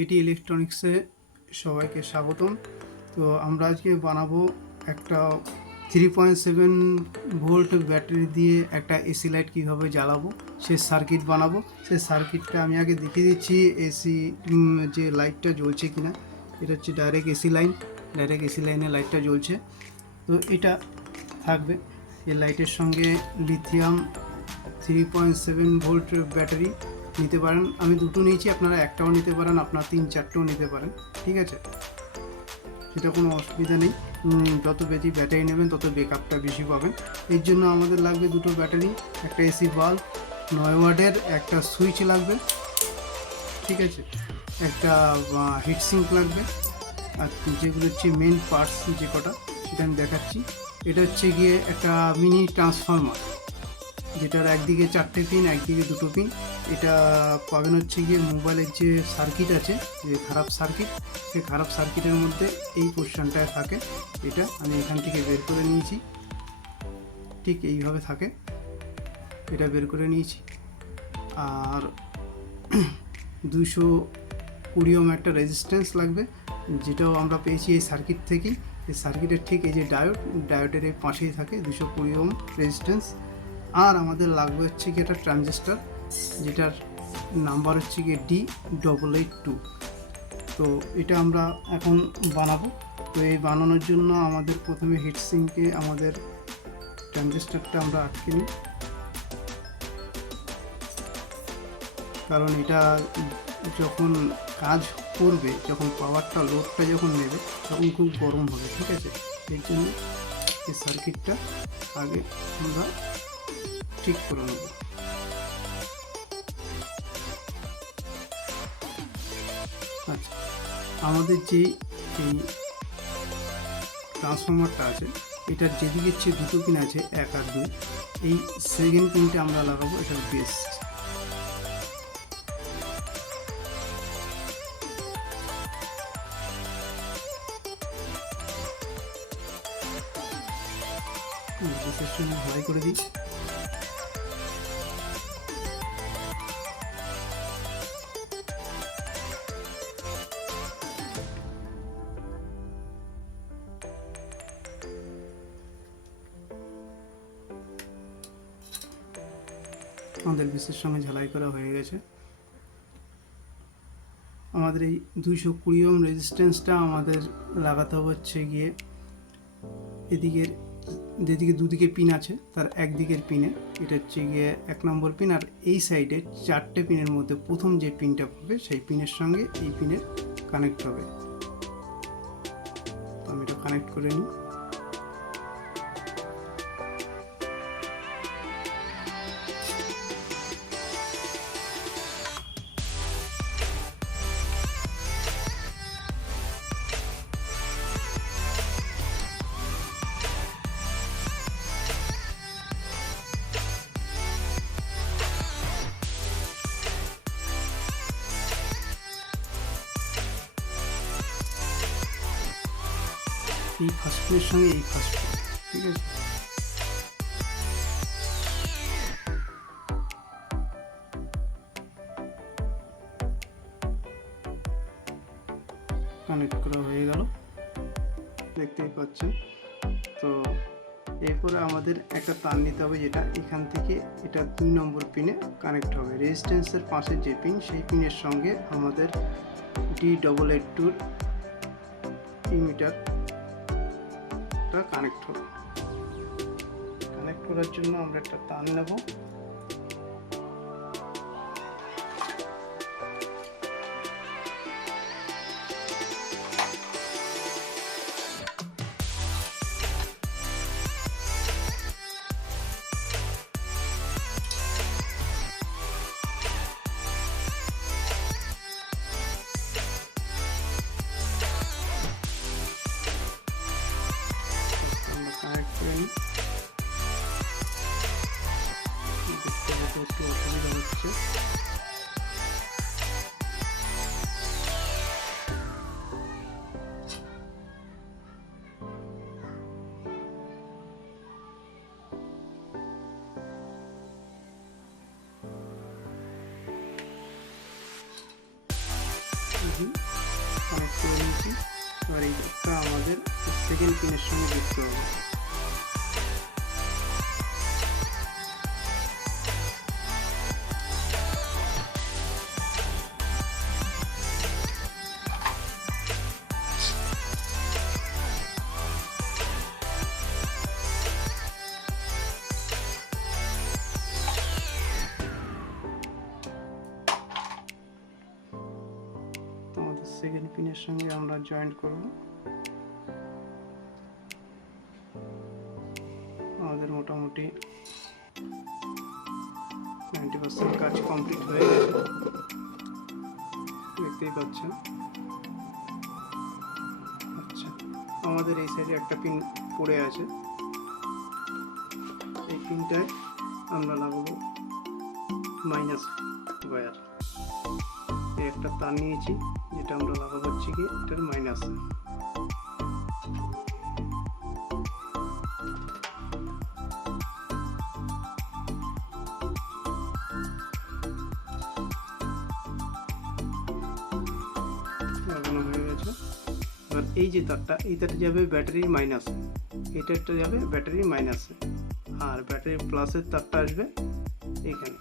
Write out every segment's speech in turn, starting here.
এটি ইলেকট্রনিক্সে সবাইকে স্বাগতম। তো আমরা আজকে বানাবো একটা 3.7 ভোল্ট ব্যাটারি দিয়ে একটা এসি লাইট কীভাবে জ্বালাবো সে সার্কিট বানাবো। সেই সার্কিটটা আমি আগে দেখিয়ে দিচ্ছি এসি যে লাইটটা জ্বলছে কিনা। এটা হচ্ছে direct AC line, direct AC লাইনে লাইটটা জ্বলছে। তো এটা থাকবে এই লাইটের সঙ্গে লিথিয়াম 3.7 ভোল্ট ব্যাটারি নিতে পারেন। আমি দুটো নিয়েছি, আপনারা একটাও নিতে পারেন, আপনারা 3-4টেও নিতে পারেন, ঠিক আছে, সেটা কোনো অসুবিধা নেই। যত বেশি ব্যাটারি নেবেন তত ব্যাকআপটা বেশি পাবেন। এর জন্য আমাদের লাগবে দুটো ব্যাটারি, একটা এসি বাল্ব 9 ওয়াটের, একটা সুইচ লাগবে, ঠিক আছে, একটা হিটসিঙ্ক লাগবে, আর যেগুলো হচ্ছে মেন পার্টস যে কটা সেটা আমি দেখাচ্ছি। এটা হচ্ছে গিয়ে একটা মিনি ট্রান্সফরমার, যেটার একদিকে 4টে পিন, একদিকে 2টো পিন। এটা পাবেন হচ্ছে গিয়ে মোবাইলের যে সার্কিট আছে, যে খারাপ সার্কিট, সেই খারাপ সার্কিটের মধ্যে এই পোর্শনটায় থাকে। এটা আমি এখান থেকে বের করে নিয়েছি, ঠিক এইভাবে থাকে, এটা বের করে নিয়েছি। আর 220 ওহম একটা রেজিস্ট্যান্স লাগবে, যেটাও আমরা পেয়েছি এই সার্কিট থেকেই। এই সার্কিটের ঠিক এই যে ডায়োডের এই পাশেই থাকে 220 ওহম রেজিস্ট্যান্স। আর আমাদের লাগবে হচ্ছে কি একটা ট্রানজিস্টার, যেটার নাম্বার হচ্ছে গিয়ে D882। তো এটা আমরা এখন বানাবো। তো এই বানানোর জন্য আমাদের প্রথমে হিটসিঙ্কে আমাদের ট্রানজিস্টারটা আমরা আটকে নিই, কারণ এটা যখন কাজ করবে, যখন পাওয়ারটা লোডটা যখন নেবে তখন খুব গরম হবে, ঠিক আছে। এর জন্য এই সার্কিটটা আগে আমরা ঠিক করে নেব। আচ্ছা, আমাদের যে এই ট্রান্সফরমারটা আছে, এটার যেদিকে হচ্ছে 2টো পিন আছে, 1 আর 2, এই সেকেন্ড পিনটা আমরা লাগাবো এটার বেস। বেসের সঙ্গে ঢালাই করে দিই। আমাদের বেসের সঙ্গে ঝালাই করা হয়ে গেছে। আমাদের এই 220 ওহম রেজিস্ট্যান্সটা আমাদের লাগাতে হবে হচ্ছে গিয়ে এদিকের, যেদিকে দুদিকে পিন আছে তার একদিকের পিনে। এটা হচ্ছে গিয়ে 1 নম্বর পিন, আর এই সাইডে 4টে পিনের মধ্যে প্রথম যে পিনটা পাবে সেই পিনের সঙ্গে এই পিনের কানেক্ট হবে। তো আমি এটা কানেক্ট করে নিই। এই ফার্স্ট পিনের সঙ্গে এই ফার্স্ট পিন, ঠিক আছে। কানেক্ট করা হয়ে গেল, দেখতেই পাচ্ছেন। তো এরপরে আমাদের একটা তার নিতে হবে, যেটা এখান থেকে এটা 2 নম্বর পিনে কানেক্ট হবে। রেজিস্ট্যান্সের পাশে যে পিন, সেই পিনের সঙ্গে আমাদের D882 ইমিটারটা কানেক্ট হবে। কানেক্ট করার জন্য আমরা একটা তার নেব, কানেক্ট করে নিই। নিয়েছি, কানেক্ট করে নিয়েছি। এবার এইটা আমাদের সেকেন্ড পিনের সঙ্গে যুক্ত হবে। আমাদের সেকেন্ড পিনের সঙ্গে আমরা জয়েন্ট করব। আমাদের মোটামুটি 90% কাজ কমপ্লিট হয়ে গেছে, দেখতেই পাচ্ছেন। আচ্ছা, আমাদের এই সাইডে একটা পিন পড়ে আছে, এই পিনটায় আমরা লাগাবো মাইনাস ওয়্যার। এই একটা তার নিয়েছি, যেটা আমরা লাগাবো হচ্ছে কি এটার মাইনাস। লাগানো হয়ে গেছে। এবার এই যে তারটা, এই তারটা যাবে ব্যাটারির মাইনাসে, এই তারটা যাবে ব্যাটারির মাইনাসে, আর ব্যাটারির প্লাসের তারটা আসবে এখানে।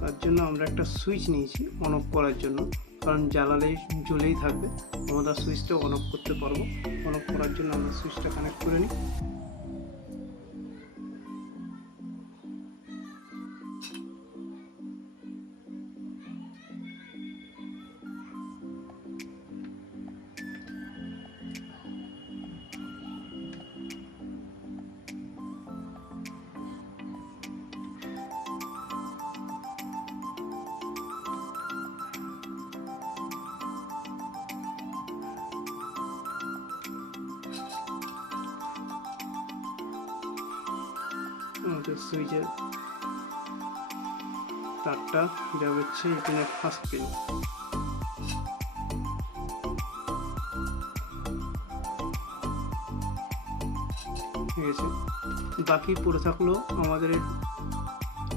তার জন্য আমরা একটা সুইচ নিয়েছি অন অফ করার জন্য, কারণ জ্বালালেই জ্বলেই থাকবে, আমরা সুইচটা অন অফ করতে পারবো। অন অফ করার জন্য আমরা সুইচটা কানেক্ট করে নিই। আমাদের সুইচের তারটা যাবে হচ্ছে এখানে ফার্স্ট পিন। ঠিক আছে, বাকি পড়ে থাকলো আমাদের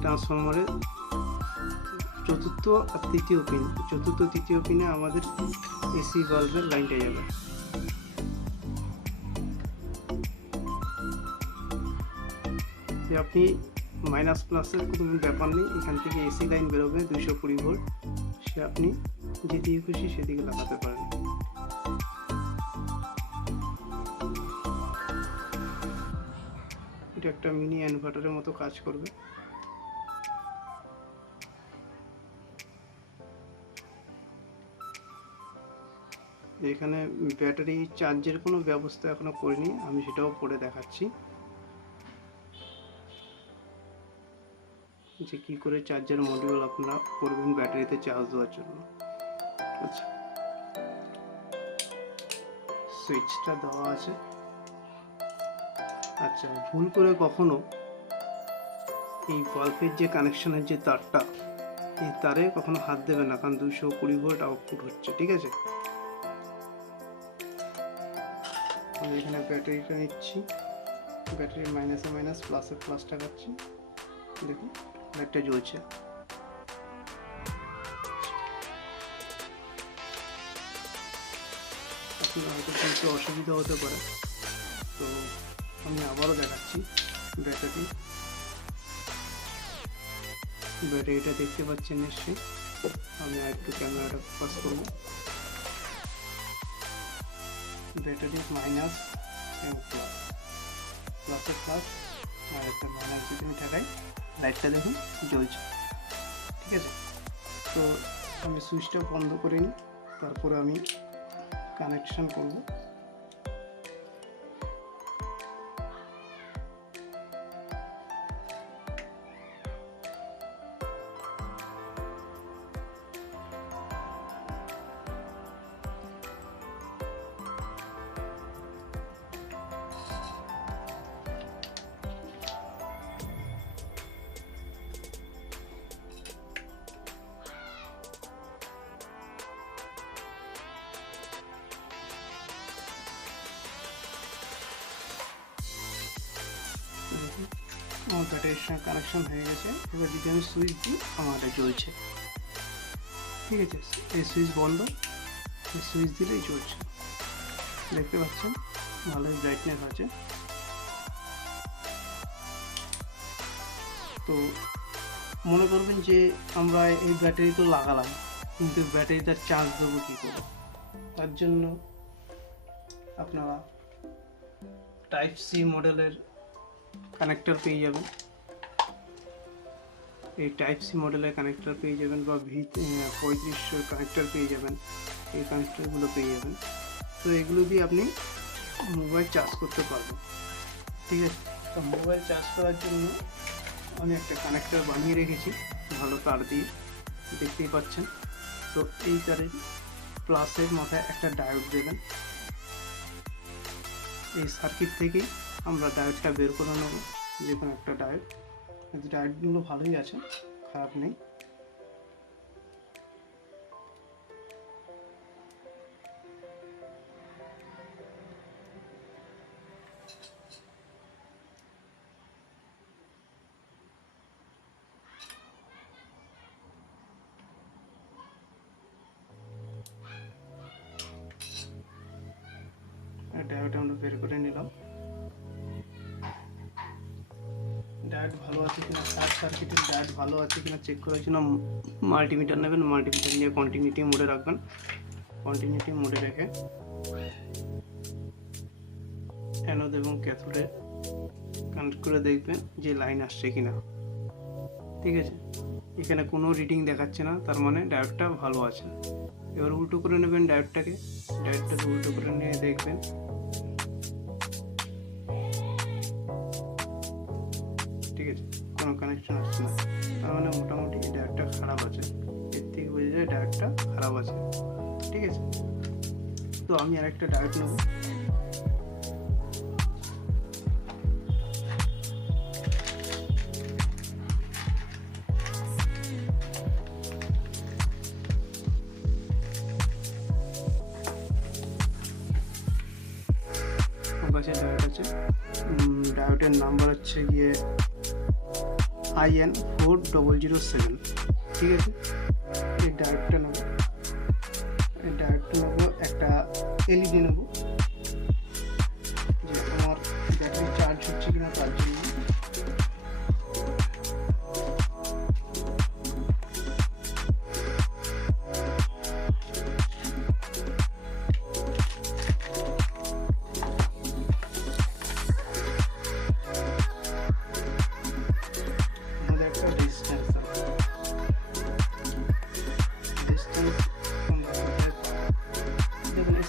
ট্রান্সফরমারের চতুর্থ আর তৃতীয় পিন। চতুর্থ তৃতীয় পিনে আমাদের এসি বাল্বের লাইনটা যাবে। আপনি মাইনাস প্লাসের কোনো ব্যাপার নেই, এখান থেকে এসি লাইন বেরোবে 220 ভোল্ট, সে আপনি যেদিকে খুশি সেদিকে লাগাতে পারেন। এটা একটা মিনি ইনভার্টারের মতো কাজ করবে। এখানে ব্যাটারি চার্জের কোনো ব্যবস্থা এখনো করিনি, আমি সেটাও করে দেখাচ্ছি যে কী করে চার্জার মডিউল আপনারা করবেন ব্যাটারিতে চার্জ দেওয়ার জন্য। আচ্ছা, সুইচটা দেওয়া আছে। আচ্ছা, ভুল করে কখনো এই বাল্বের যে কানেকশনের যে তারটা, এই তারে কখনো হাত দেবে না, কারণ 220 ভোল্ট আউটপুট হচ্ছে। ঠিক আছে, আমি এখানে ব্যাটারিটা নিচ্ছি, ব্যাটারির মাইনাসে মাইনাস, প্লাসে প্লাস টাকাচ্ছি। দেখুন লাইটটা জ্বলছে। আপনার হয়তো কিছু অসুবিধা হতে পারে, তো আমি আবারও দেখাচ্ছি। ব্যাটারিটা দেখতে পাচ্ছেন নিশ্চয়ই। আমি আরেকটু ক্যামেরাটা ফোকাস করব। ব্যাটারি মাইনাস এবং প্লাস, প্লাসের প্লাস, মাইনাসের মাইনাস যদি আমি ঠেকাই, লাইটটা দেখুন জ্বলছে। ঠিক আছে, তো আমি সুইচটা বন্ধ করে নিই, তারপরে আমি কানেকশান করব। আমার ব্যাটারির সঙ্গে কানেকশন হয়ে গেছে। এবার যদি আমি সুইচ দিই, আমার এটা জ্বলছে। ঠিক আছে, এই সুইচ বন্ধ, সুইচ দিলেই চলছে, দেখতে পাচ্ছেন ভালোই ব্রাইটনেস আছে। তো মনে করবেন যে আমরা এই ব্যাটারি তো লাগালাম, কিন্তু ব্যাটারিটার চার্জ দেবো কী করে? তার জন্য আপনারা টাইপ সি মডেলের কানেক্টর পেয়ে যাবেন। এই টাইপ সি মডেলের কানেক্টর পেয়ে যাবেন, বা V35 কানেক্টর পেয়ে যাবেন, এই কানেক্টরগুলো পেয়ে যাবেন। তো এগুলো দিয়ে আপনি মোবাইল চার্জ করতে পারবেন, ঠিক আছে? তো মোবাইল চার্জ করার জন্য আমি একটা কানেক্টর বানিয়ে রেখেছি ভালো তার দিয়ে, দেখতেই পাচ্ছেন। তো এই তারের প্লাসের মাথায় একটা ডায়োড দেবেন। এই সার্কিট থেকেই আমরা ডায়োডটা বের করে নেব, যে কোনো একটা ডায়োড। ডায়োডগুলো ভালোই আছে, খারাপ নেই। ডায়োড আমরা বের করে নিলাম। ডায়োড ভালো আছে কিনা, শর্ট সার্কিটের ডায়োড ভালো আছে কিনা চেক করার জন্য মাল্টিমিটার নেবেন। মাল্টিমিটার নিয়ে কন্টিনিউটি মোডে রাখবেন। কন্টিনিউটি মোডে রেখে অ্যানোড এবং ক্যাথোডে কানেক্ট করে দেখবেন যে লাইন আসছে কিনা, ঠিক আছে? এখানে কোনো রিডিং দেখাচ্ছে না, তার মানে ডায়োডটা ভালো আছে। এবার উল্টো করে নেবেন ডায়োডটাকে উল্টো করে নিয়ে দেখবেন ঠিক আছে, কোনো কানেকশন আসছে না, তার মানে মোটামুটি ডায়োডটা খারাপ আছে। এর থেকে বোঝা যায় ডায়োডটা খারাপ আছে, ঠিক আছে? তো আমি আরেকটা ডায়োড নেব। কাছে ডায়োড আছে, ডায়োডের নাম্বার হচ্ছে গিয়ে IN4007, ঠিক আছে? এই ডায়োডটা নেব, একটা এলইডি নেব, যে আমার ব্যাটারি চার্জ হচ্ছে কিনা তার জন্য।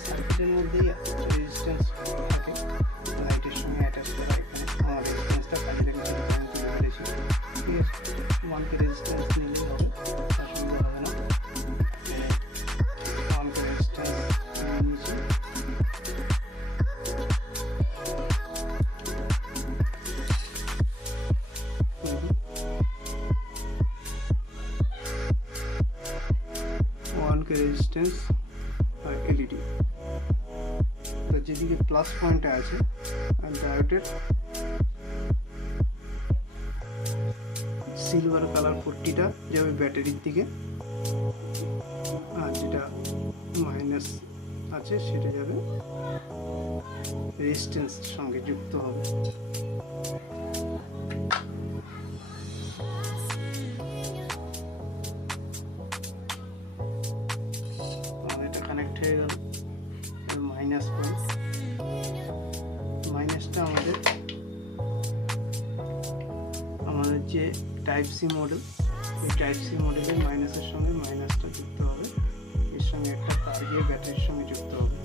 সার্কিটের মধ্যেই রেজিস্ট্যান্স থাকে, লাইটের সঙ্গে অ্যাটাচ করা। এখানে আমার রেজিস্ট্যান্সটা কাজে লেগেছিল, আমি তুলে ফেলেছি, ঠিক আছে? 1K রেজিস্ট্যান্স নিলেই হবে, অসুবিধা হবে না। 1K রেজিস্ট্যান্স নিয়ে নিয়েছি। রেজিস্ট্যান্স আর এলইডি, যেদিকে প্লাস পয়েন্টটা আছে ডায়োডের সিলভার কালার পট্টিটা যাবে ব্যাটারির দিকে, আর যেটা মাইনাস আছে সেটা যাবে রেজিস্ট্যান্সের সঙ্গে যুক্ত হবে। এটা কানেক্ট হয়ে গেল। মাইনাস পয়েন্ট, মাইনাসটা আমাদের যে টাইপ সি মডেল, এই টাইপ সি মডেলের মাইনাসের সঙ্গে মাইনাসটা যুক্ত হবে, এর সঙ্গে একটা তার গিয়ে ব্যাটারির সঙ্গে যুক্ত হবে।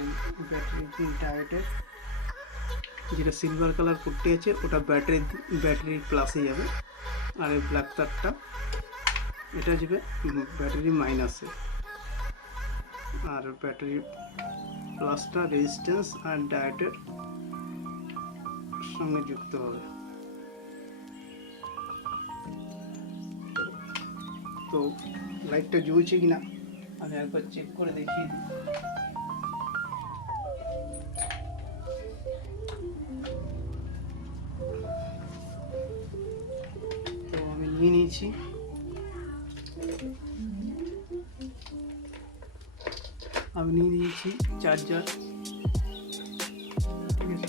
আর এই ব্যাটারি ডায়োডের যেটা সিলভার কালার পট্টি আছে ওটা ব্যাটারি প্লাসে যাবে, আর এই ব্ল্যাক তারটা এটা যাবে ব্যাটারি মাইনাসে, আর ব্যাটারি প্লাসটা রেজিস্ট্যান্স আর ডায়োডের সঙ্গে যুক্ত হবে। তো লাইটটা জ্বলছে কিনা আমি একবার চেক করে দেখিয়ে দিই। তো আমি নিয়ে নিয়েছি, চার্জার। ঠিক আছে,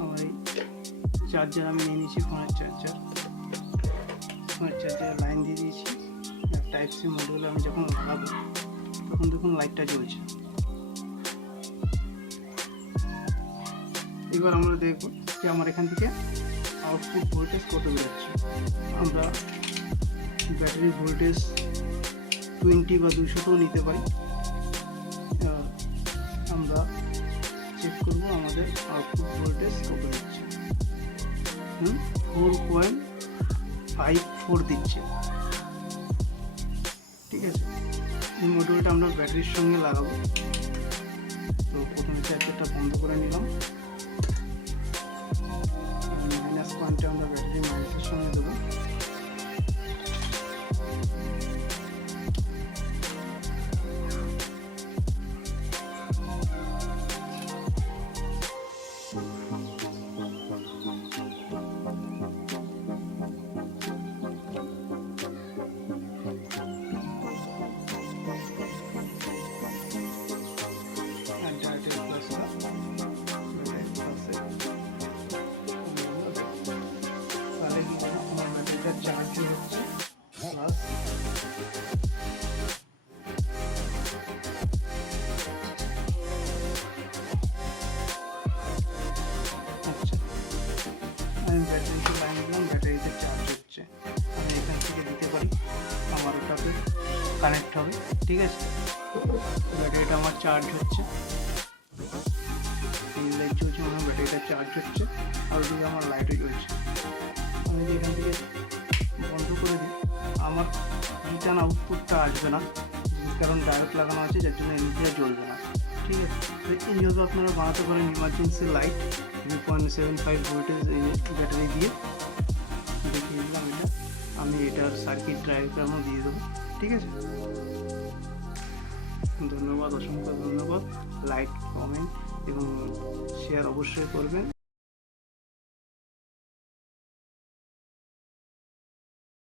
আমার এই চার্জার আমি নিয়ে নিয়েছি, ফোনের চার্জার লাইন দিয়ে দিয়েছি। টাইপ সি মডিউল আমি যখন লাগাবো তখন দেখুন লাইটটা জ্বলছে। এবার আমরা দেখব যে আমার এখান থেকে আউটপুট ভোল্টেজ কত বেরোচ্ছে। আমরা ব্যাটারি ভোল্টেজ 20 বা 200টাও নিতে পারি। আমরা চেক করব আমাদের আউটপুট ভোল্টেজ কত দিচ্ছে। 4.54 দিচ্ছে। ঠিক আছে, এই মডিউলটা আমরা ব্যাটারির সঙ্গে লাগাবো। তো প্রথমে চার্জারটা বন্ধ করে নিলাম, মাইনাস পয়েন্টে আমরা ব্যাটারি মাইনাসের সঙ্গে দেবো। চার্জ হচ্ছে প্লাস আমি ব্যাটারিতে লাইন দিলাম, ব্যাটারিতে চার্জ হচ্ছে। আমি এখান থেকে দিতে পারি, আমার ওটাতে কানেক্ট হবে। ঠিক আছে, ব্যাটারিটা আমার চার্জ হচ্ছে, এই লাইট জ্বলছে, আমার ব্যাটারিটা চার্জ হচ্ছে, আর ওদিকে আমার লাইটও জ্বলছে। আমি যদি এখান থেকে বন্ধ করে দিই আমার রিটার্ন আউটপুটটা আসবে না, কারণ ডায়োড লাগানো আছে যার জন্য এলইডিটা জ্বলবে না। ঠিক আছে, তো এইভাবে আপনারা বানাতে পারেন ইমার্জেন্সি লাইট 3.75 ভোল্টেজ এই ব্যাটারি দিয়ে। দেখিয়ে দিলাম এটা, আমি এটার সার্কিট ডায়াগ্রামও দিয়ে দেবো। ঠিক আছে, ধন্যবাদ, অসংখ্য ধন্যবাদ। লাইক, কমেন্ট এবং শেয়ার অবশ্যই করবেন।